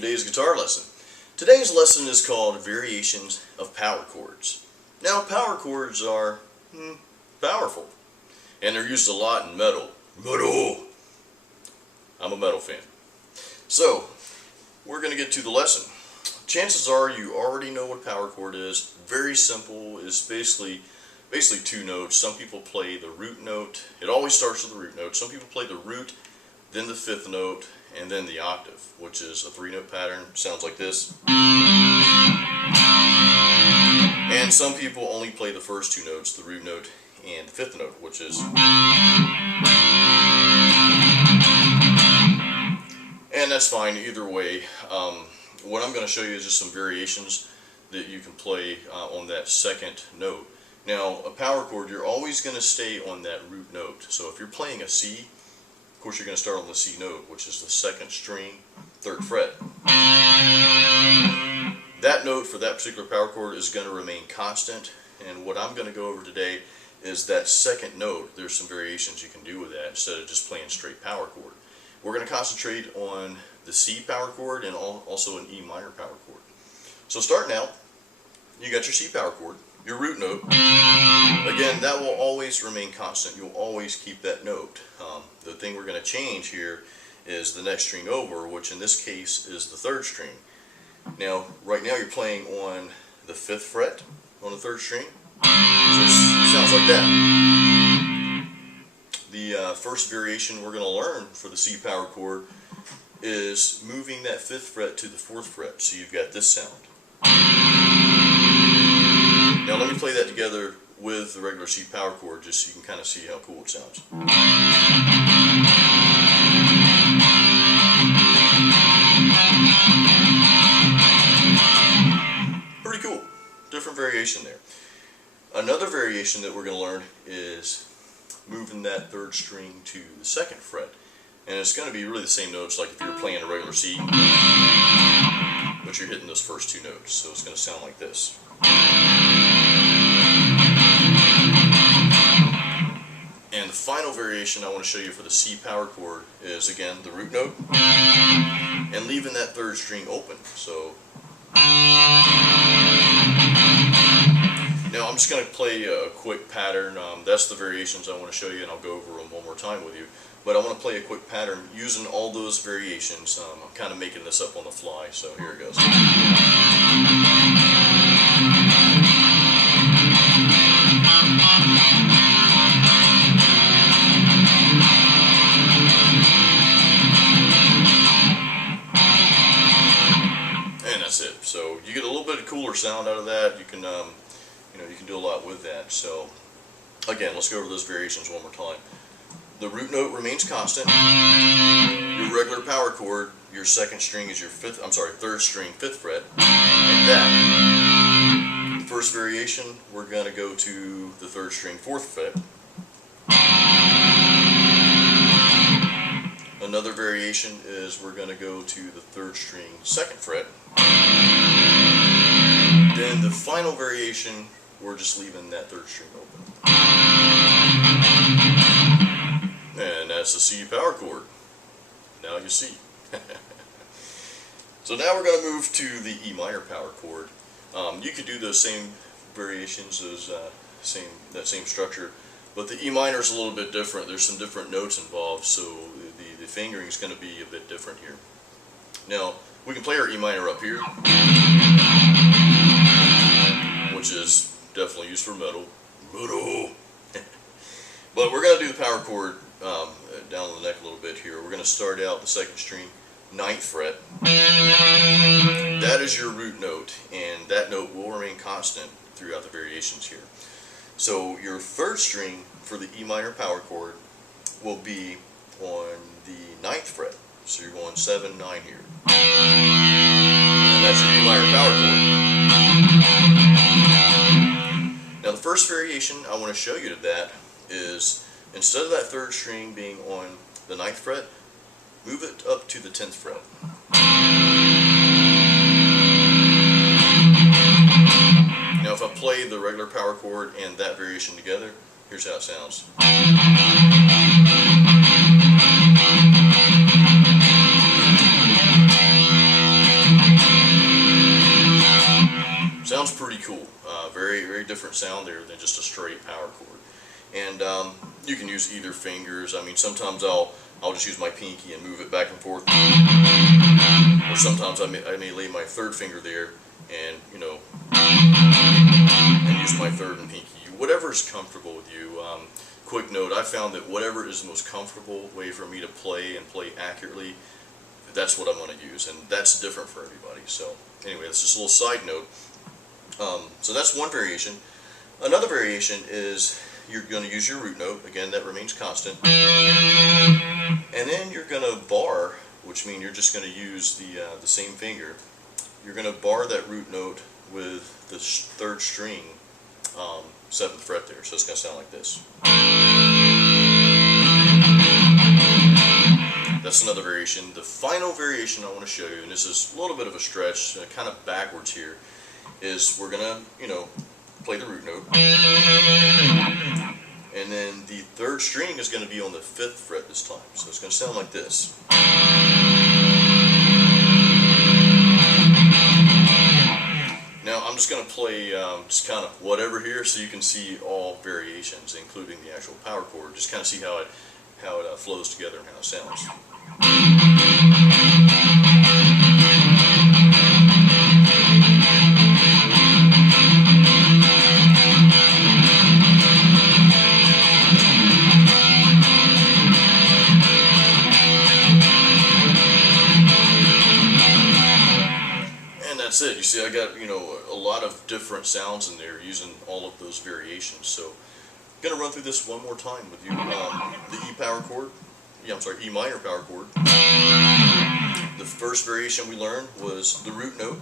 today's guitar lesson. Today's lesson is called Variations of Power Chords. Now, power chords are powerful, and they're used a lot in metal. Metal! I'm a metal fan. So, we're going to get to the lesson. Chances are you already know what power chord is. Very simple. It's basically two notes. Some people play the root note. It always starts with the root note. Some people play the root, then the fifth note, and then the octave, which is a 3-note pattern. Sounds like this. And some people only play the first two notes, the root note and the fifth note, which is. And that's fine either way. What I'm going to show you is just some variations that you can play on that second note. Now, a power chord, you're always going to stay on that root note. So if you're playing a C, of course you're going to start on the C note, which is the second string, 3rd fret. That note for that particular power chord is going to remain constant, and what I'm going to go over today is that second note. There's some variations you can do with that instead of just playing straight power chord. We're going to concentrate on the C power chord and also an E minor power chord. So starting out, you got your C power chord, your root note. Again, that will always remain constant. You'll always keep that note. The thing we're going to change here is the next string over, which in this case is the 3rd string. Now, right now you're playing on the 5th fret on the 3rd string. So it sounds like that. The first variation we're going to learn for the C power chord is moving that 5th fret to the 4th fret. So you've got this sound. Now let me play that together with the regular C power chord just so you can kind of see how cool it sounds. Pretty cool. Different variation there. Another variation that we're going to learn is moving that 3rd string to the 2nd fret. And it's going to be really the same notes like if you were playing a regular C, but you're hitting those first two notes. So it's going to sound like this. And the final variation I want to show you for the C power chord is, again, the root note and leaving that 3rd string open. So now I'm just going to play a quick pattern. That's the variations I want to show you, and I'll go over them one more time with you. But I want to play a quick pattern using all those variations. I'm kind of making this up on the fly, so here it goes. And that's it. So you get a little bit of cooler sound out of that. You can you can do a lot with that. So again, let's go over those variations one more time. The root note remains constant. Your regular power chord, your 2nd string is your 3rd string, 5th fret, like that. The first variation, we're going to go to the 3rd string, 4th fret. Another variation is we're going to go to the 3rd string, 2nd fret. Then the final variation, we're just leaving that 3rd string open. And that's the C power chord. Now you see. So now we're going to move to the E minor power chord. You could do those same variations as that same structure, but the E minor is a little bit different. There's some different notes involved, so the fingering is going to be a bit different here. Now we can play our E minor up here, which is definitely used for metal. But we're going to do the power chord down the neck a little bit here. We're going to start out the 2nd string, 9th fret. That is your root note, and that note will remain constant throughout the variations here. So your 3rd string for the E minor power chord will be on the 9th fret. So you're going 7, 9 here. And that's your E minor power chord. Now the first variation I want to show you to that is, instead of that 3rd string being on the 9th fret, move it up to the 10th fret. Now if I play the regular power chord and that variation together, here's how it sounds. sounds pretty cool. Very, very different sound there than just a straight power chord. And you can use either fingers. I mean, sometimes I'll just use my pinky and move it back and forth. Or sometimes I may lay my third finger there and, you know, and use my third and pinky. Whatever is comfortable with you. Quick note, I found that whatever is the most comfortable way for me to play and play accurately, that's what I'm going to use, and that's different for everybody. So anyway, that's just a little side note. So that's one variation. Another variation is you're going to use your root note. Again, that remains constant. And then you're going to bar, which means you're just going to use the same finger. You're going to bar that root note with the third string, 7th fret there. So it's going to sound like this. That's another variation. The final variation I want to show you, and this is a little bit of a stretch, kind of backwards here, is we're going to, you know, play the root note. And then the third string is going to be on the 5th fret this time. So it's going to sound like this. Now I'm just going to play just kind of whatever here so you can see all variations, including the actual power chord. Just kind of see how it flows together and how it sounds. That's it. You see, I got, you know, a lot of different sounds in there using all of those variations. So I'm going to run through this one more time with you. The E power chord, E minor power chord. The first variation we learned was the root note,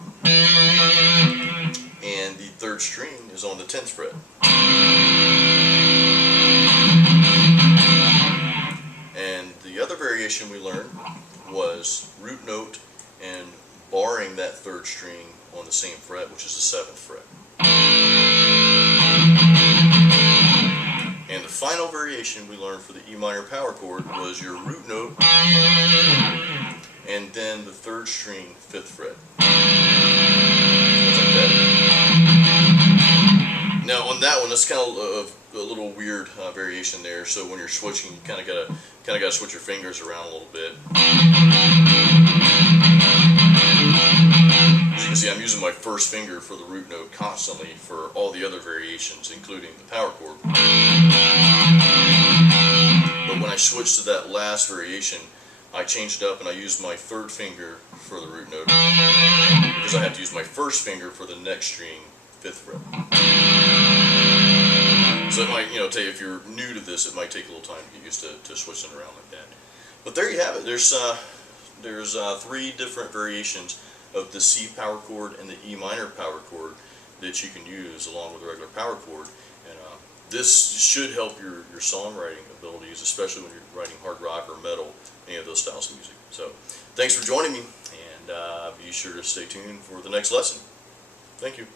and the third string is on the 10th fret. And the other variation we learned was root note and barring that third string on the same fret, which is the 7th fret. And the final variation we learned for the E minor power chord was your root note and then the third string, 5th fret. Like that. Now on that one, that's kind of a little weird variation there. So when you're switching, you kind of gotta switch your fingers around a little bit. As you can see, I'm using my first finger for the root note constantly for all the other variations, including the power chord. But when I switched to that last variation, I changed it up and I used my third finger for the root note because I have to use my first finger for the next string, 5th fret. So it might, you know, if you're new to this, it might take a little time to get used to switching around like that. But there you have it. There's 3 different variations of the C power chord and the E minor power chord that you can use along with the regular power chord. And this should help your songwriting abilities, especially when you're writing hard rock or metal, any of those styles of music. So thanks for joining me, and be sure to stay tuned for the next lesson. Thank you.